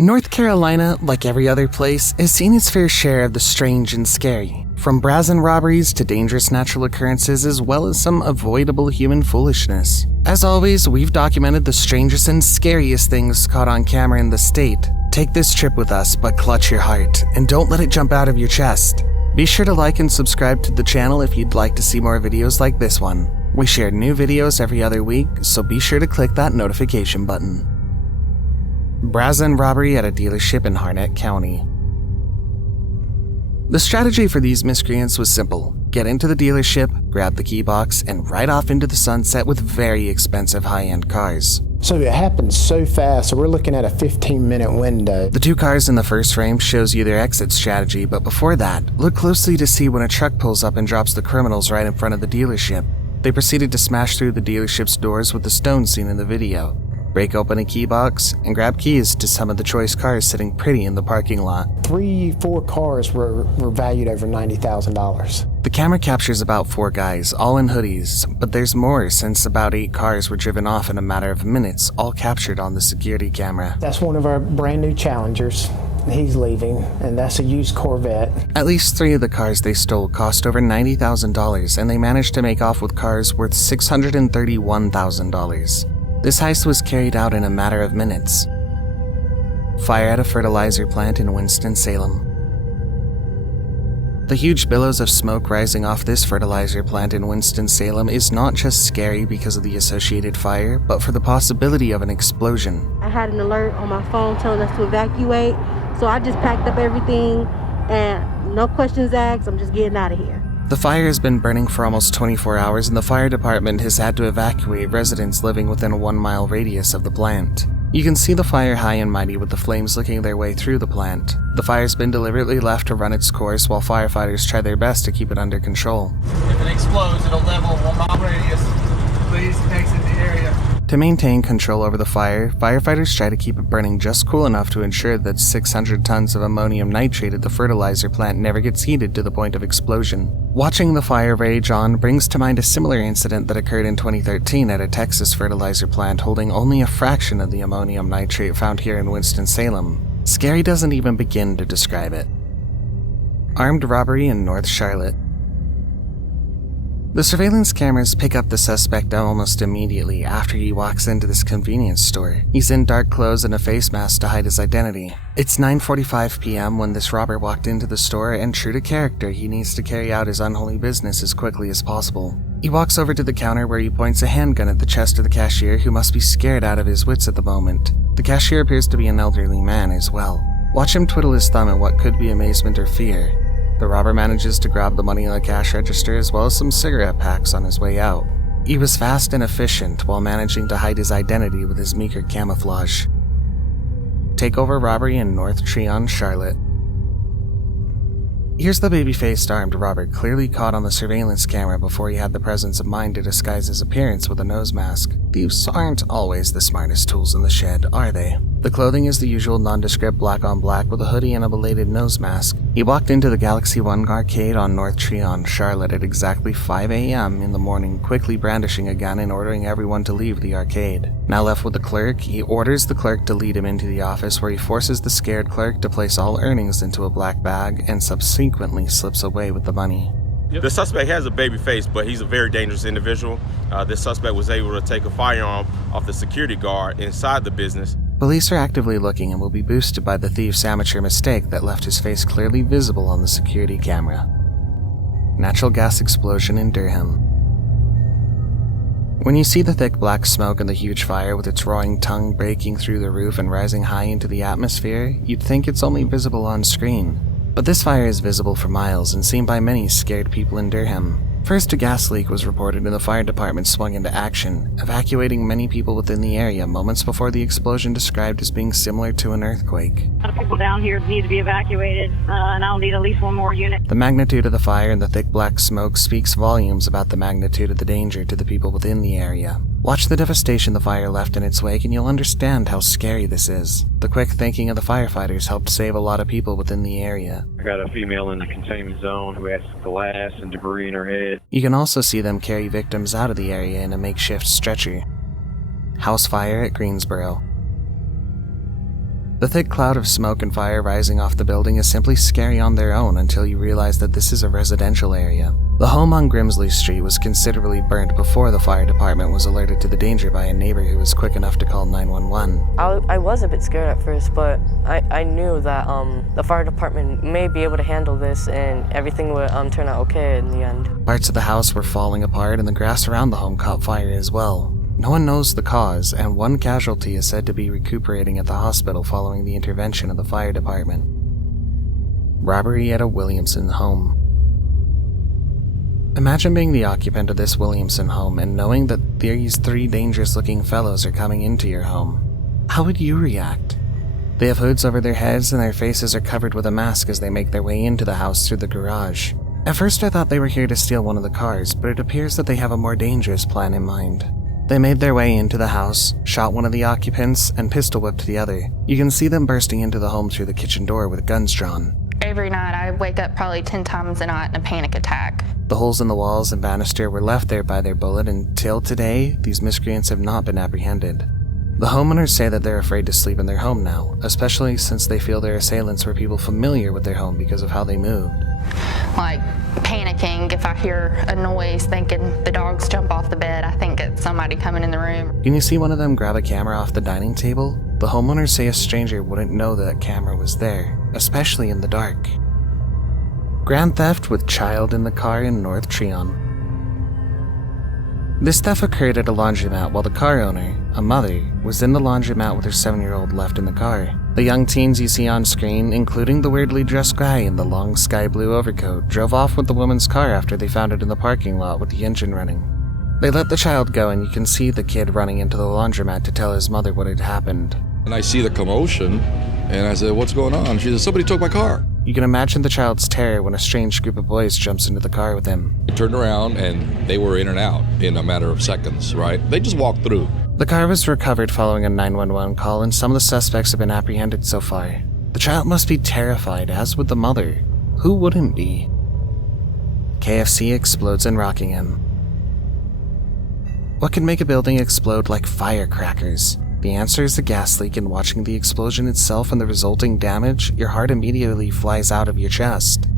North Carolina, like every other place, has seen its fair share of the strange and scary, from brazen robberies to dangerous natural occurrences as well as some avoidable human foolishness. As always, we've documented the strangest and scariest things caught on camera in the state. Take this trip with us, but clutch your heart, and don't let it jump out of your chest. Be sure to like and subscribe to the channel if you'd like to see more videos like this one. We share new videos every other week, so be sure to click that notification button. Brazen robbery at a dealership in Harnett County. The strategy for these miscreants was simple. Get into the dealership, grab the key box, and ride off into the sunset with very expensive high-end cars. So it happened so fast, so we're looking at a 15-minute window. The two cars in the first frame shows you their exit strategy, but before that, look closely to see when a truck pulls up and drops the criminals right in front of the dealership. They proceeded to smash through the dealership's doors with the stones seen in the video, break open a key box, and grab keys to some of the choice cars sitting pretty in the parking lot. 4 cars were valued over $90,000. The camera captures about 4 guys, all in hoodies, but there's more since about 8 cars were driven off in a matter of minutes, all captured on the security camera. That's one of our brand new Challengers. He's leaving, and that's a used Corvette. At least 3 of the cars they stole cost over $90,000, and they managed to make off with cars worth $631,000. This heist was carried out in a matter of minutes. Fire at a fertilizer plant in Winston-Salem. The huge billows of smoke rising off this fertilizer plant in Winston-Salem is not just scary because of the associated fire, but for the possibility of an explosion. I had an alert on my phone telling us to evacuate, so I just packed up everything and no questions asked, I'm just getting out of here. The fire has been burning for almost 24 hours and the fire department has had to evacuate residents living within a 1-mile radius of the plant. You can see the fire high and mighty with the flames licking their way through the plant. The fire's been deliberately left to run its course while firefighters try their best to keep it under control. If it explodes, it'll level 1-mile radius. Please exit the area. To maintain control over the fire, firefighters try to keep it burning just cool enough to ensure that 600 tons of ammonium nitrate at the fertilizer plant never gets heated to the point of explosion. Watching the fire rage on brings to mind a similar incident that occurred in 2013 at a Texas fertilizer plant holding only a fraction of the ammonium nitrate found here in Winston-Salem. Scary doesn't even begin to describe it. Armed robbery in North Charlotte. The surveillance cameras pick up the suspect almost immediately after he walks into this convenience store. He's in dark clothes and a face mask to hide his identity. It's 9:45 p.m. when this robber walked into the store, and true to character, he needs to carry out his unholy business as quickly as possible. He walks over to the counter where he points a handgun at the chest of the cashier, who must be scared out of his wits at the moment. The cashier appears to be an elderly man as well. Watch him twiddle his thumb at what could be amazement or fear. The robber manages to grab the money in the cash register as well as some cigarette packs on his way out. He was fast and efficient while managing to hide his identity with his meager camouflage. Takeover robbery in North Tryon, Charlotte. Here's the baby-faced armed robber clearly caught on the surveillance camera before he had the presence of mind to disguise his appearance with a nose mask. Thieves aren't always the smartest tools in the shed, are they? The clothing is the usual nondescript black on black with a hoodie and a belated nose mask. He walked into the Galaxy One arcade on North Tryon, Charlotte at exactly 5 a.m. in the morning, quickly brandishing a gun and ordering everyone to leave the arcade. Now left with the clerk, he orders the clerk to lead him into the office where he forces the scared clerk to place all earnings into a black bag and subsequently slips away with the money. The suspect has a baby face, but he's a very dangerous individual. This suspect was able to take a firearm off the security guard inside the business. Police are actively looking and will be boosted by the thief's amateur mistake that left his face clearly visible on the security camera. Natural gas explosion in Durham. When you see the thick black smoke and the huge fire with its roaring tongue breaking through the roof and rising high into the atmosphere, you'd think it's only visible on screen. But this fire is visible for miles and seen by many scared people in Durham. First, a gas leak was reported and the fire department swung into action, evacuating many people within the area moments before the explosion described as being similar to an earthquake. A lot of people down here need to be evacuated, and I'll need at least 1 more unit. The magnitude of the fire and the thick black smoke speaks volumes about the magnitude of the danger to the people within the area. Watch the devastation the fire left in its wake and you'll understand how scary this is. The quick thinking of the firefighters helped save a lot of people within the area. I got a female in the containment zone who has glass and debris in her head. You can also see them carry victims out of the area in a makeshift stretcher. House fire at Greensboro. The thick cloud of smoke and fire rising off the building is simply scary on their own until you realize that this is a residential area. The home on Grimsley Street was considerably burnt before the fire department was alerted to the danger by a neighbor who was quick enough to call 911. I was a bit scared at first, but I knew that the fire department may be able to handle this and everything would turn out okay in the end. Parts of the house were falling apart and the grass around the home caught fire as well. No one knows the cause, and one casualty is said to be recuperating at the hospital following the intervention of the fire department. Robbery at a Williamson home. Imagine being the occupant of this Williamson home and knowing that these 3 dangerous-looking fellows are coming into your home. How would you react? They have hoods over their heads and their faces are covered with a mask as they make their way into the house through the garage. At first I thought they were here to steal one of the cars, but it appears that they have a more dangerous plan in mind. They made their way into the house, shot one of the occupants, and pistol whipped the other. You can see them bursting into the home through the kitchen door with guns drawn. Every night I wake up probably 10 times a night in a panic attack. The holes in the walls and banister were left there by their bullet, and till today, these miscreants have not been apprehended. The homeowners say that they're afraid to sleep in their home now, especially since they feel their assailants were people familiar with their home because of how they moved. Like panicking if I hear a noise, thinking the dogs jump off the bed, I think it's somebody coming in the room. Can you see one of them grab a camera off the dining table? The homeowners say a stranger wouldn't know that camera was there, especially in the dark. Grand theft with child in the car in North Treon. This theft occurred at a laundromat while the car owner, a mother, was in the laundromat with her 7-year-old left in the car. The young teens you see on screen, including the weirdly dressed guy in the long sky blue overcoat, drove off with the woman's car after they found it in the parking lot with the engine running. They let the child go and you can see the kid running into the laundromat to tell his mother what had happened. And I see the commotion and I said, "What's going on?" She said, "Somebody took my car." You can imagine the child's terror when a strange group of boys jumps into the car with him. I turned around and they were in and out in a matter of seconds, right? They just walked through. The car was recovered following a 911 call and some of the suspects have been apprehended so far. The child must be terrified, as would the mother. Who wouldn't be? KFC explodes in Rockingham. What can make a building explode like firecrackers? The answer is a gas leak, and watching the explosion itself and the resulting damage, your heart immediately flies out of your chest.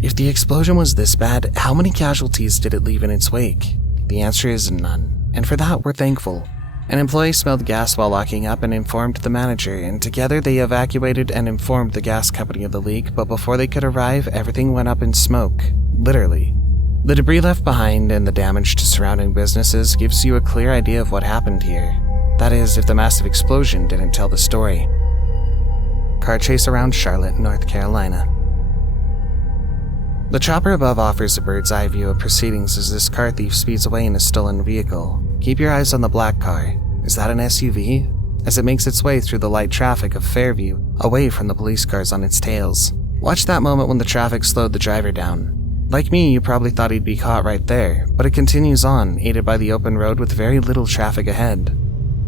If the explosion was this bad, how many casualties did it leave in its wake? The answer is none, and for that we're thankful. An employee smelled gas while locking up and informed the manager, and together they evacuated and informed the gas company of the leak, but before they could arrive, everything went up in smoke. Literally. The debris left behind and the damage to surrounding businesses gives you a clear idea of what happened here. That is, if the massive explosion didn't tell the story. Car chase around Charlotte, North Carolina. The chopper above offers a bird's eye view of proceedings as this car thief speeds away in a stolen vehicle. Keep your eyes on the black car. Is that an SUV? As it makes its way through the light traffic of Fairview, away from the police cars on its tails. Watch that moment when the traffic slowed the driver down. Like me, you probably thought he'd be caught right there, but it continues on, aided by the open road with very little traffic ahead.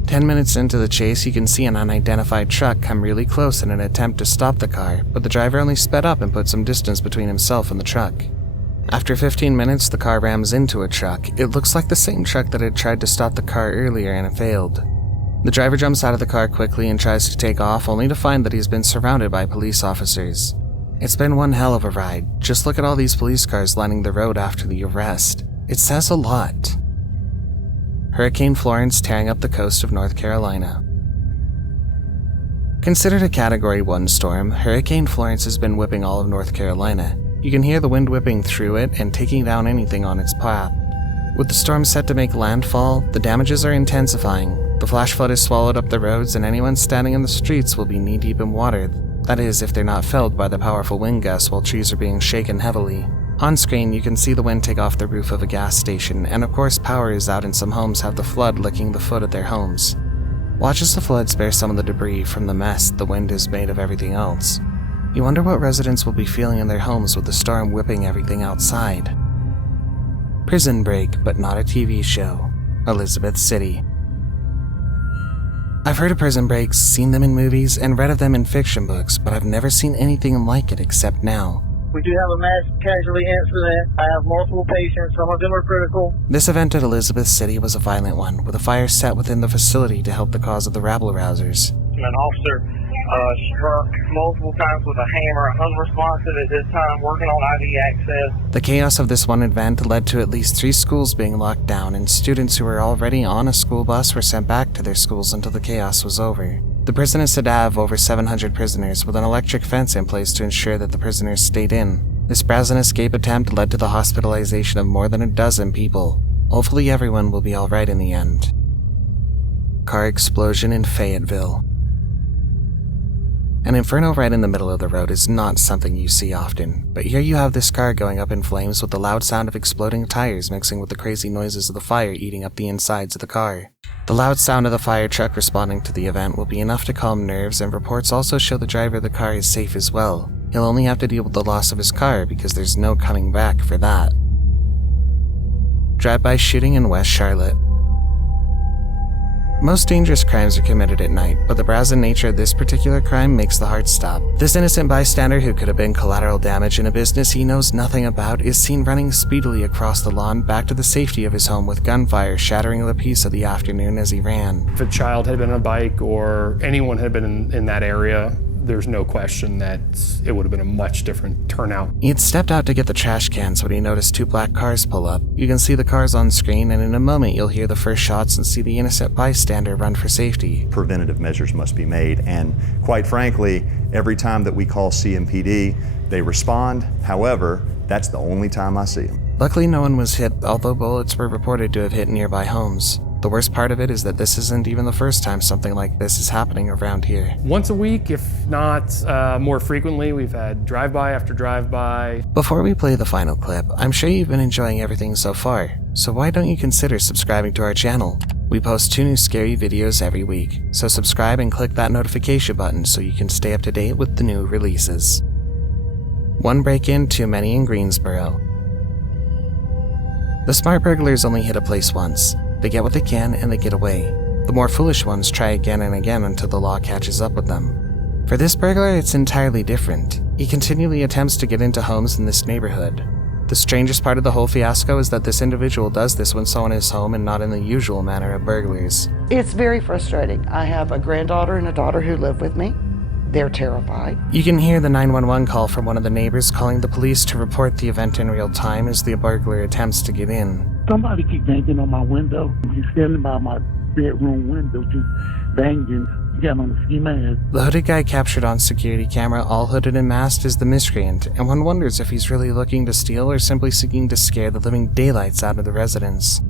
10 minutes into the chase, you can see an unidentified truck come really close in an attempt to stop the car, but the driver only sped up and put some distance between himself and the truck. After 15 minutes, the car rams into a truck. It looks like the same truck that had tried to stop the car earlier and it failed. The driver jumps out of the car quickly and tries to take off, only to find that he's been surrounded by police officers. It's been one hell of a ride. Just look at all these police cars lining the road after the arrest. It says a lot. Hurricane Florence tearing up the coast of North Carolina. Considered a Category 1 storm, Hurricane Florence has been whipping all of North Carolina. You can hear the wind whipping through it and taking down anything on its path. With the storm set to make landfall, the damages are intensifying. The flash flood has swallowed up the roads, and anyone standing in the streets will be knee-deep in water. That is, if they're not felled by the powerful wind gusts while trees are being shaken heavily. On screen, you can see the wind take off the roof of a gas station, and of course power is out and some homes have the flood licking the foot of their homes. Watch as the flood spares some of the debris from the mess the wind has made of everything else. You wonder what residents will be feeling in their homes with the storm whipping everything outside. Prison Break, but not a TV show. Elizabeth City. I've heard of prison breaks, seen them in movies, and read of them in fiction books, but I've never seen anything like it except now. We do have a mass casualty incident. I have multiple patients. Some of them are critical. This event at Elizabeth City was a violent one, with a fire set within the facility to help the cause of the rabble-rousers. An officer struck multiple times with a hammer, unresponsive at this time, working on ID access. The chaos of this one event led to at least 3 schools being locked down, and students who were already on a school bus were sent back to their schools until the chaos was over. The prison is said to have over 700 prisoners, with an electric fence in place to ensure that the prisoners stayed in. This brazen escape attempt led to the hospitalization of more than a dozen people. Hopefully everyone will be alright in the end. Car explosion in Fayetteville. An inferno right in the middle of the road is not something you see often, but here you have this car going up in flames with the loud sound of exploding tires mixing with the crazy noises of the fire eating up the insides of the car. The loud sound of the fire truck responding to the event will be enough to calm nerves, and reports also show the driver of the car is safe as well. He'll only have to deal with the loss of his car because there's no coming back for that. Drive-by shooting in West Charlotte. Most dangerous crimes are committed at night, but the brazen nature of this particular crime makes the heart stop. This innocent bystander, who could have been collateral damage in a business he knows nothing about, is seen running speedily across the lawn back to the safety of his home with gunfire shattering the peace of the afternoon as he ran. If a child had been on a bike or anyone had been in that area, there's no question that it would have been a much different turnout. He had stepped out to get the trash cans when he noticed 2 black cars pull up. You can see the cars on screen, and in a moment you'll hear the first shots and see the innocent bystander run for safety. Preventative measures must be made, and quite frankly, every time that we call CMPD, they respond. However, that's the only time I see them. Luckily no one was hit, although bullets were reported to have hit nearby homes. The worst part of it is that this isn't even the first time something like this is happening around here. Once a week, if not more frequently, we've had drive-by after drive-by. Before we play the final clip, I'm sure you've been enjoying everything so far, so why don't you consider subscribing to our channel? We post 2 new scary videos every week, so subscribe and click that notification button so you can stay up to date with the new releases. One break-in too many in Greensboro. The smart burglars only hit a place once. They get what they can and they get away. The more foolish ones try again and again until the law catches up with them. For this burglar, it's entirely different. He continually attempts to get into homes in this neighborhood. The strangest part of the whole fiasco is that this individual does this when someone is home and not in the usual manner of burglars. It's very frustrating. I have a granddaughter and a daughter who live with me. They're terrified. You can hear the 911 call from one of the neighbors calling the police to report the event in real time as the burglar attempts to get in. Somebody keep banging on my window. He's standing by my bedroom window just banging. He got on a ski mask. The hooded guy captured on security camera, all hooded and masked, is the miscreant, and one wonders if he's really looking to steal or simply seeking to scare the living daylights out of the residents.